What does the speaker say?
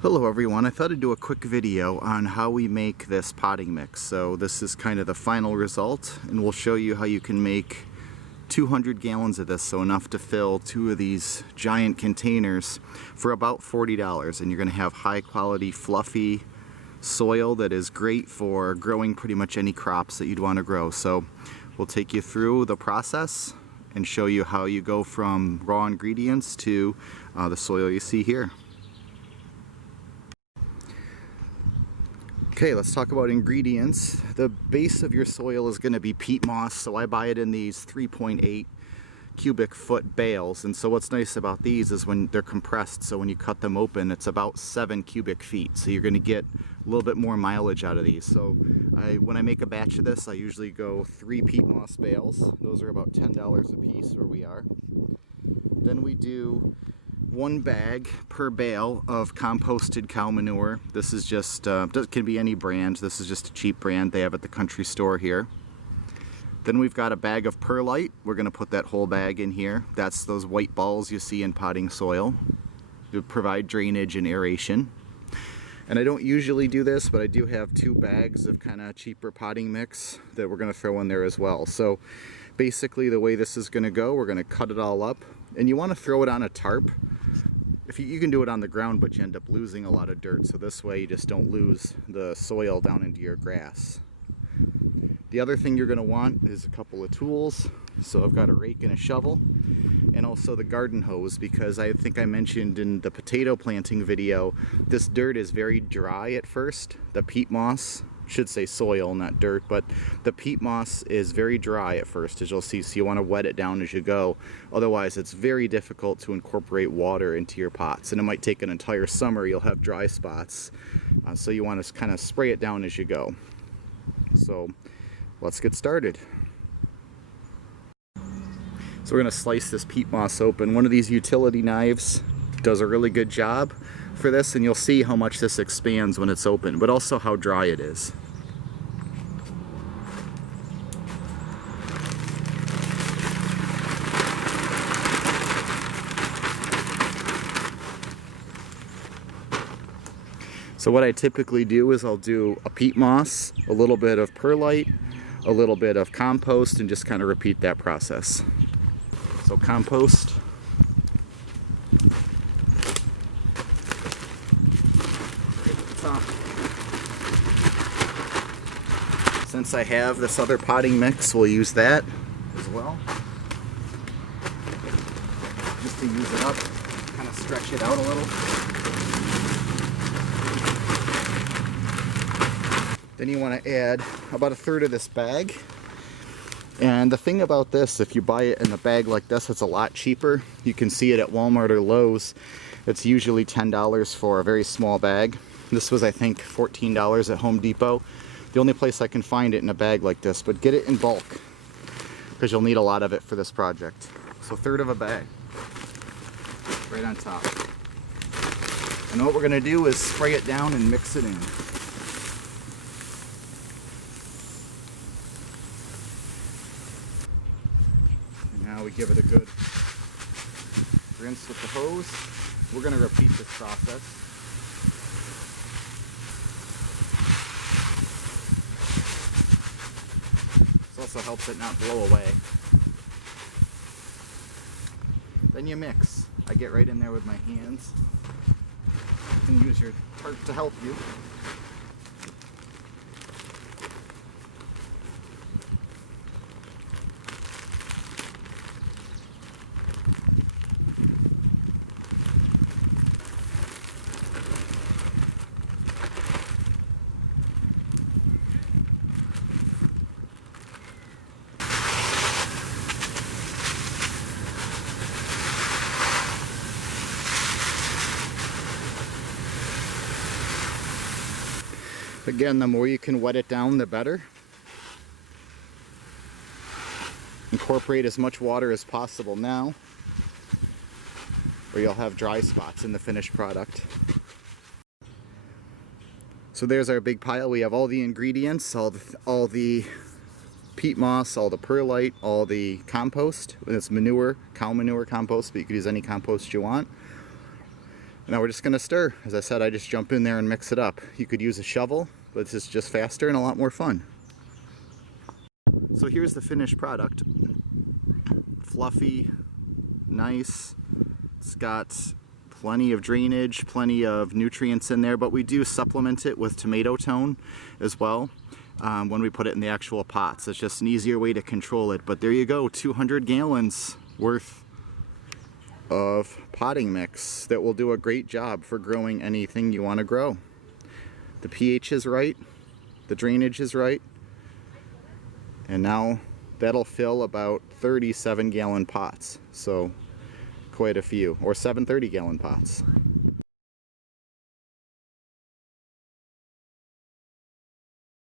Hello everyone, I thought I'd do a quick video on how we make this potting mix. So this is kind of the final result, and we'll show you how you can make 200 gallons of this, so enough to fill two of these giant containers for about $40. And you're going to have high quality fluffy soil that is great for growing pretty much any crops that you'd want to grow. So we'll take you through the process and show you how you go from raw ingredients to the soil you see here. Okay, let's talk about ingredients. The base of your soil is going to be peat moss, so I buy it in these 3.8 cubic foot bales. And so what's nice about these is when they're compressed, so when you cut them open, it's about 7 cubic feet. So you're going to get a little bit more mileage out of these. So when I make a batch of this, I usually go 3 peat moss bales. Those are about $10 a piece where we are. Then we do 1 bag per bale of composted cow manure. This is just, can be any brand. This is just a cheap brand they have at the country store here. Then we've got a bag of perlite. We're going to put that whole bag in here. That's those white balls you see in potting soil to provide drainage and aeration. And I don't usually do this, but I do have 2 bags of kind of cheaper potting mix that we're going to throw in there as well. So basically the way this is going to go, we're going to cut it all up, and you want to throw it on a tarp. If you can do it on the ground, but you end up losing a lot of dirt, so this way you just don't lose the soil down into your grass. The other thing you're going to want is a couple of tools. So I've got a rake and a shovel, and also the garden hose, because I think I mentioned in the potato planting video, this dirt is very dry at first. The peat moss, should say soil, not dirt, but the peat moss is very dry at first, as you'll see, so you want to wet it down as you go. Otherwise it's very difficult to incorporate water into your pots, and it might take an entire summer. You'll have dry spots, so you want to kind of spray it down as you go. So let's get started. So we're going to slice this peat moss open. One of these utility knives does a really good job for this, and you'll see how much this expands when it's open, but also how dry it is. So what I typically do is I'll do a peat moss, a little bit of perlite, a little bit of compost, and just kind of repeat that process. So compost. Since I have this other potting mix, we'll use that as well. Just to use it up, kind of stretch it out a little. Then you want to add about 1/3 of this bag. And the thing about this, if you buy it in a bag like this, it's a lot cheaper. You can see it at Walmart or Lowe's. It's usually $10 for a very small bag. This was, I think, $14 at Home Depot. The only place I can find it in a bag like this, but get it in bulk, because you'll need a lot of it for this project. So 1/3 of a bag, right on top. And what we're going to do is spray it down and mix it in. And now we give it a good rinse with the hose. We're going to repeat this process. Also helps it not blow away. Then you mix. I get right in there with my hands. You can use your tarp to help you. Again, the more you can wet it down, the better. Incorporate as much water as possible now, or you'll have dry spots in the finished product. So there's our big pile. We have all the ingredients, all the peat moss, all the perlite, all the compost. It's manure, cow manure compost, but you could use any compost you want. Now we're just going to stir. As I said, I just jump in there and mix it up. You could use a shovel, but this is just faster and a lot more fun. So here's the finished product. Fluffy, nice. It's got plenty of drainage, plenty of nutrients in there, but we do supplement it with tomato tone as well when we put it in the actual pots. It's just an easier way to control it. But there you go, 200 gallons worth of potting mix that will do a great job for growing anything you want to grow. The pH is right, the drainage is right, and now that'll fill about 37 gallon pots. So quite a few, or 7 30-gallon pots.